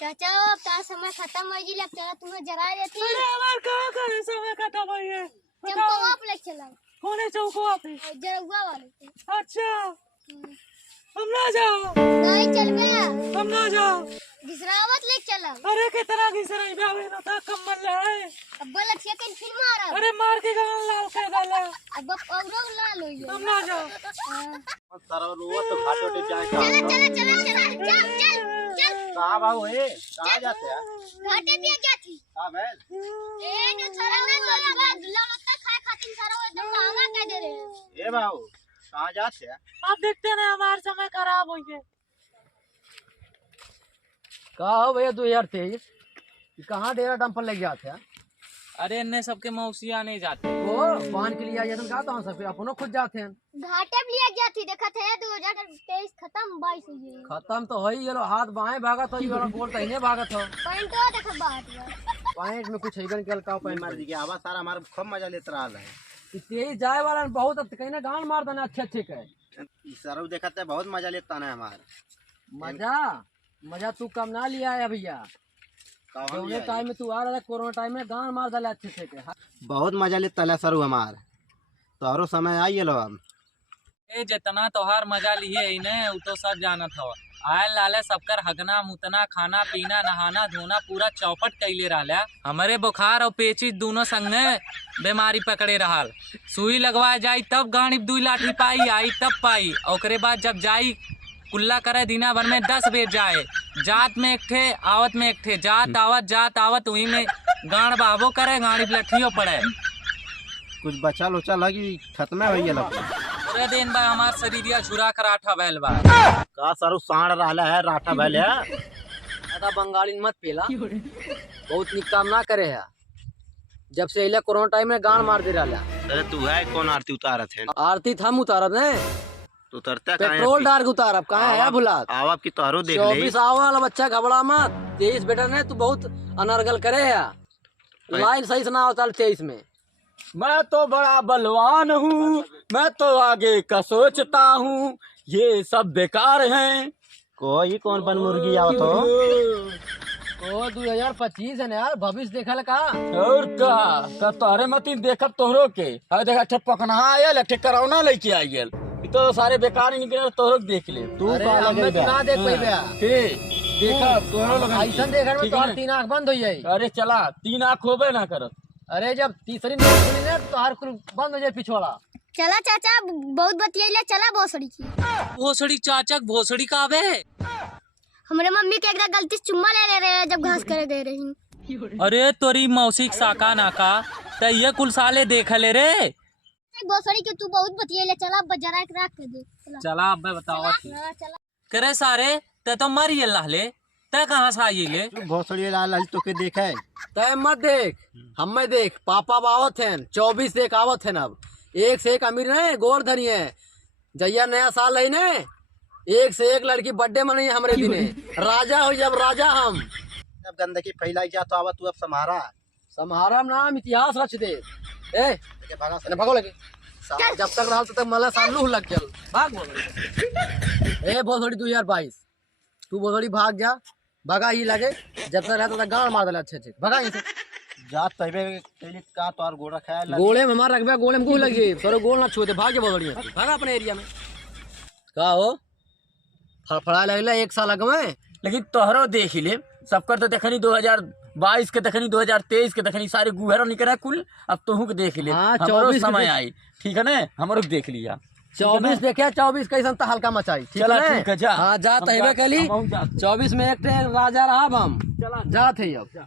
चाचा अब तार समय खत्म हो गई, अब चला तुम्हें जरा देती। अरे हमार कहाँ करे समय खत्म हो गया। चंपा आप ले चला। कौन है चौको पे? जरुआ वाले पे। अच्छा हम ना जाओ। नहीं चल गया। हम ना जाओ। घिसरावत ले चला। अरे कितना घिसराई बाबे ना था कम्मल है। अब बोला सेकंड फिर मारा। अरे मार के गाल लाल कर डाला। अब औरों लाल हो गया। हम ना जाओ। सारा रोवा तो घाटो टे जाए। चल चल कहाँ बाबू है? कहाँ जाते हैं? घाटे पे क्या थी? कहाँ बैल? ए ने सारा ना बोला बाद लौटता खाए खातिर सारा एकदम महंगा कह दे रहे हैं। ए बाबू कहाँ जाते हैं? आप देखते ना हमारा समय खराब हो गया। कहा हो भैया 2023 कहाँ डेरा डंपर लेके जाते हैं? अरे इन्हें सबके मौसिया नहीं जाते। वो पान के लिए आया तुम कहा तो सब अपनों खुद जाते हैं। घाटे पे लिया गया थी, देखा था 2023 खत्म 22 हो गया। खत्म तो हो ही गलो, हाथ बाएं भागत हो, ये वाला गोल तो इन्हें भागत हो। पॉइंट तो देखा बात पॉइंट में कुछ है निकल का पॉइंट मार दी गया आवाज सारा हमारा खूब मजा लेते रहा है। तेज जाए वाला बहुत कहीं ना गान मार देना अच्छे अच्छे के। सर देखते हैं बहुत मजा लेता है हमारा। मजा तू कम ना लिया है भैया। कोरोना टाइम में तू आ रहा, कोरोना टाइम में गान मार डाला अच्छे अच्छे के। बहुत मजा लेता है सर हमार। तोहरो समय आई लो अब। ए जितना तोहार मजा लिए इन्हें वो तो सब जानत हो। आए लाले सबकर हगना मुतना खाना पीना नहाना धोना पूरा चौपट कैले रहा। हमारे बुखार और पेचिश दोनों संगे बीमारी पकड़े रहा। सुई लगवाए जाई तब गाड़ी 2 लाठी पाई आई तब पाई। ओकरे बाद जब जाई कुल्ला करे दिना भर में 10 बेर जाए। जात में एक ठे आवत में एक ठे जात आवत वही में गाड़ बहावो करे गाड़ी लठियों पड़े। कुछ बचा लोचा लगी खत्म हो गया लोग। पूरे दिन बा हमार शरीरिया झुरा कराठा बैल बा। का सर सांड रहा है राठा बैल है। ज्यादा बंगाली मत पेला, बहुत निक काम ना करे है। जब से इले कोरोना टाइम में गान मार दे रहा। अरे तू है कौन आरती उतारत है? आरती हम उतारब ने तू उतरता पेट्रोल डाल के उतारब कहाँ है भुला। आवाब की तोहरो देख ले। 24 आवा वाला बच्चा घबरा मत। 23 बेटा ने तू बहुत अनर्गल करे है। लाइन सही से ना होता 23 में। मैं तो बड़ा बलवान हूँ, मैं तो आगे का सोचता हूँ, ये सब बेकार हैं। कोई कौन बन मुर्गी आवत हो? ओ 2025 है ना यार, भविष्य देखल का। और का तोहरे मतीन देखब तोहरो के। अरे देखा ठे पकना आयल ठे करौना लेके आयल। तो सारे बेकार ही निकले तोहरो देख ले। तू अरे का हमें तो ना देख पाई बया। देखा तोहरो लोग ऐसा देखने में तोहर 3 आँख बंद हो जाई। अरे चला 3 आँख होबे ना करत। अरे जब तीसरी नहीं खुली ना तो हर कुल बंद हो जाए पिछवाड़ा। चला चाचा बहुत बतियाइला, चला भोसड़ी की। भोसड़ी चाचक भोसड़ी का बे। हमारे मम्मी के एक गलती से चुम्मा ले रहे हैं जब घास करे गए रही। अरे तोरी मौसिक साका नाका त ये कुल साले देख ले रे। भोसड़ी के तू बहुत बतियाइला, चला बजरा के रख के दे। चला अब बताओ चला करे सारे ते तो मर ये लाले ते कहाँ से आई ले। भोसड़ी लाल तो के देखे तय मत देख, हमें देख पापा आवत है 24 से एक आवत है। अब एक से एक अमीर है गोर धनी है। जैया नया साल है ने एक से एक लड़की बर्थडे मनाई हमारे दिने। राजा हो जब राजा हम। जब गंदगी फैलाई जा तो आवा तू अब सम्हारा नाम इतिहास रच दे। ए भागो लगे जब तक रहा तब तक मला सालू लग चल भाग बोल। ए भोसड़ी 2022 तू भोसड़ी भाग जा, भगा ही लगे जब तक रहता तक गाड़ मार दे अच्छे अच्छे भगा ही से। जा तबे का तोर गोड़ा खाया गोले में हमारा रखबे, गोले में गुल लग जाए तोरे गोल ना छुए भागे भोसड़ी भागा अपने एरिया में। का हो फड़फड़ा लगला 1 साल अगवे। लेकिन तोहरो देख ले सबकर तो देखनी 2022 के देखनी 2023 के देखनी सारे गुहरो निकल है कुल। अब तोहू के देख ले। हाँ, हमारो 24 समय आई ठीक है ना, हमारो देख लिया। 24 देखे 24 कैसन तो हल्का मचाई चला ठीक है जा। हाँ जा तहबे कली 24 में एक राजा रहा हम। जा थे अब।